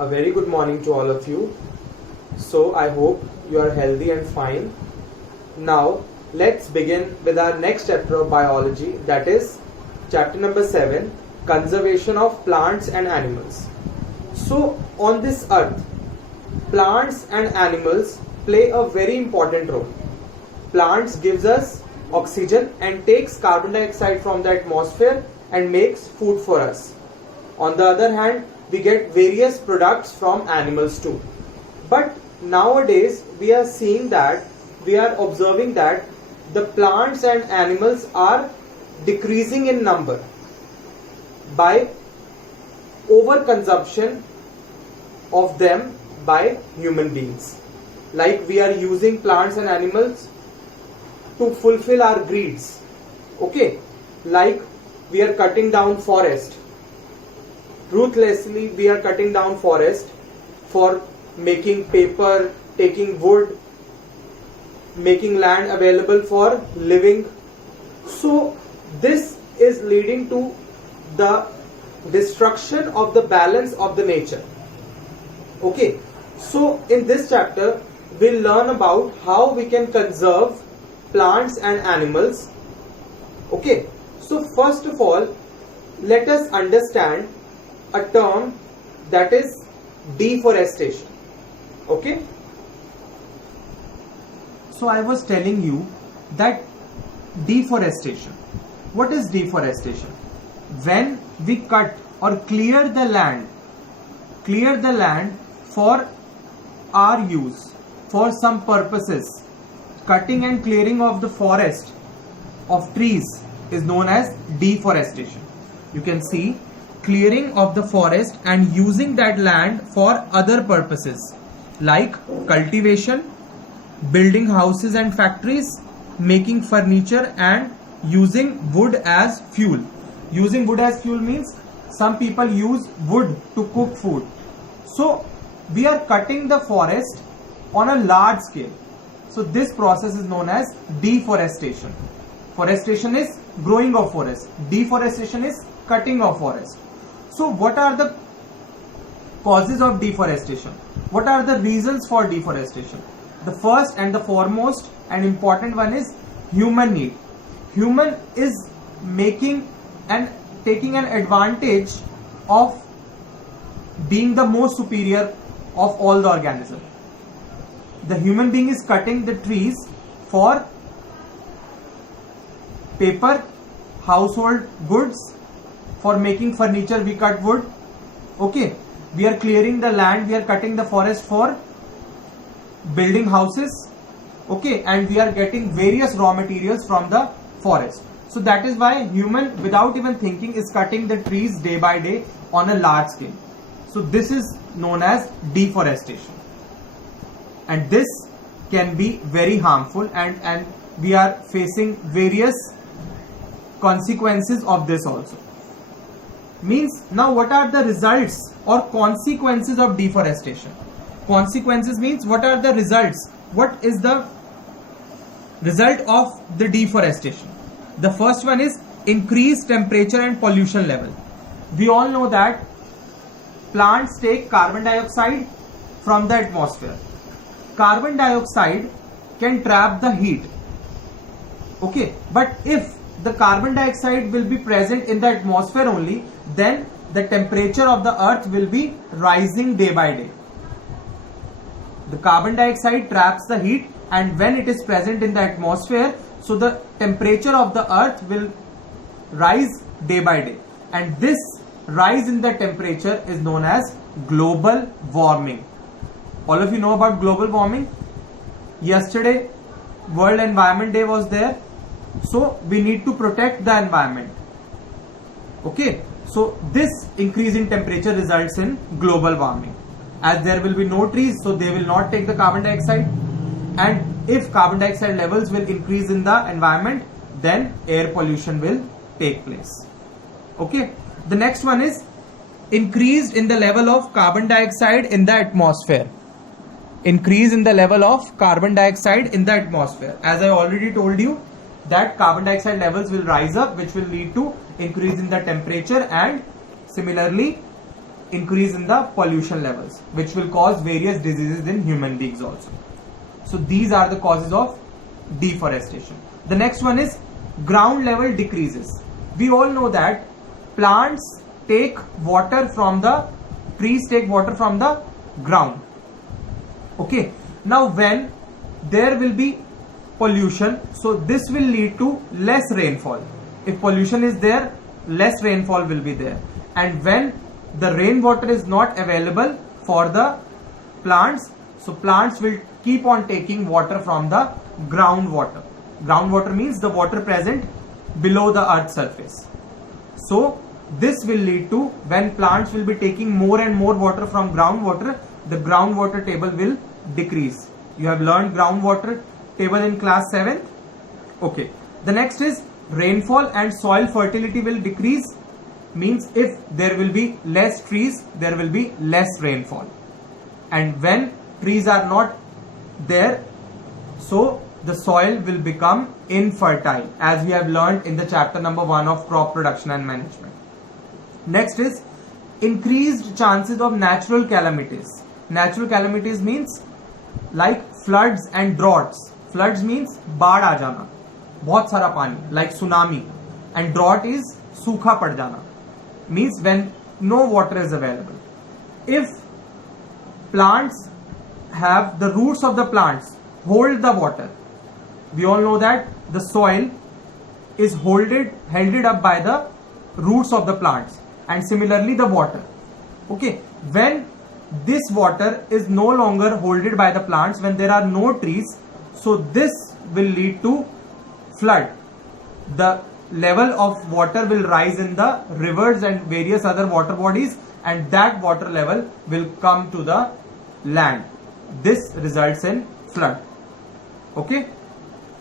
A very good morning to all of you. So I hope you are healthy and fine. Now let's begin with our next chapter of biology, that is chapter number 7, conservation of plants and animals. So on this earth, plants and animals play a very important role. Plants gives us oxygen and takes carbon dioxide from the atmosphere and makes food for us. On the other hand, we get various products from animals too. But nowadays we are observing that the plants and animals are decreasing in number by overconsumption of them by human beings. Like we are using plants and animals to fulfill our greeds. Okay, like we are cutting down forest. Ruthlessly we are cutting down forest for making paper, taking wood, making land available for living. So this is leading to the destruction of the balance of the nature. Okay, so in this chapter we'll learn about how we can conserve plants and animals. Okay, so first of all, let us understand a term, that is deforestation. Okay, so I was telling you that deforestation. What is deforestation? When we cut or clear the land for our use, for some purposes. Cutting and clearing of the forest of trees is known as deforestation. You can see clearing of the forest and using that land for other purposes like cultivation, building houses and factories, making furniture, and using wood as fuel. Using wood as fuel means some people use wood to cook food. So we are cutting the forest on a large scale. So this process is known as deforestation. Forestation is growing of forest. Deforestation is cutting of forest. So what are the causes of deforestation? What are the reasons for deforestation? The first and the foremost and important one is human need. Human is making and taking an advantage of being the most superior of all the organisms. The human being is cutting the trees for paper, household goods, for making furniture we cut wood. Okay, we are clearing the land, we are cutting the forest for building houses. Okay, and we are getting various raw materials from the forest. So that is why human, without even thinking, is cutting the trees day by day on a large scale. So this is known as deforestation. And this can be very harmful, and we are facing various consequences of this also. Means, now what are the results or consequences of deforestation? Consequences means what are the results? What is the result of the deforestation? The first one is increased temperature and pollution level. We all know that plants take carbon dioxide from the atmosphere. Carbon dioxide can trap the heat. Okay, but if the carbon dioxide will be present in the atmosphere only, then the temperature of the earth will be rising day by day. The carbon dioxide traps the heat, and when it is present in the atmosphere, so the temperature of the earth will rise day by day, and this rise in the temperature is known as global warming. All of you know about global warming. Yesterday World Environment Day was there, so we need to protect the environment. Okay, so this increase in temperature results in global warming. As there will be no trees, so they will not take the carbon dioxide, and if carbon dioxide levels will increase in the environment, then air pollution will take place. Okay, the next one is increased in the level of carbon dioxide in the atmosphere. Increase in the level of carbon dioxide in the atmosphere. As I already told you that carbon dioxide levels will rise up, which will lead to increase in the temperature, and similarly increase in the pollution levels, which will cause various diseases in human beings also. So these are the causes of deforestation. The next one is ground level decreases. We all know that plants take water from the trees, take water from the ground. Okay, now when there will be pollution, so this will lead to less rainfall. If pollution is there, less rainfall will be there, and when the rainwater is not available for the plants, so plants will keep on taking water from the groundwater. Groundwater means the water present below the earth's surface. So this will lead to, when plants will be taking more and more water from groundwater, the groundwater table will decrease. You have learned groundwater table in class 7th. Okay, the next is rainfall and soil fertility will decrease. Means if there will be less trees, there will be less rainfall, and when trees are not there, so the soil will become infertile, as we have learned in the chapter number 1 of crop production and management. Next is increased chances of natural calamities. Natural calamities means like floods and droughts. Floods means बाढ़ आ जाना, बहुत सारा पानी, like tsunami, and drought is सूखा पड़ जाना, means when no water is available. If plants have, the roots of the plants hold the water, we all know that the soil is held up by the roots of the plants, and similarly the water. Okay, when this water is no longer holded by the plants, when there are no trees, so this will lead to flood. The level of water will rise in the rivers and various other water bodies, and that water level will come to the land. This results in flood. Okay.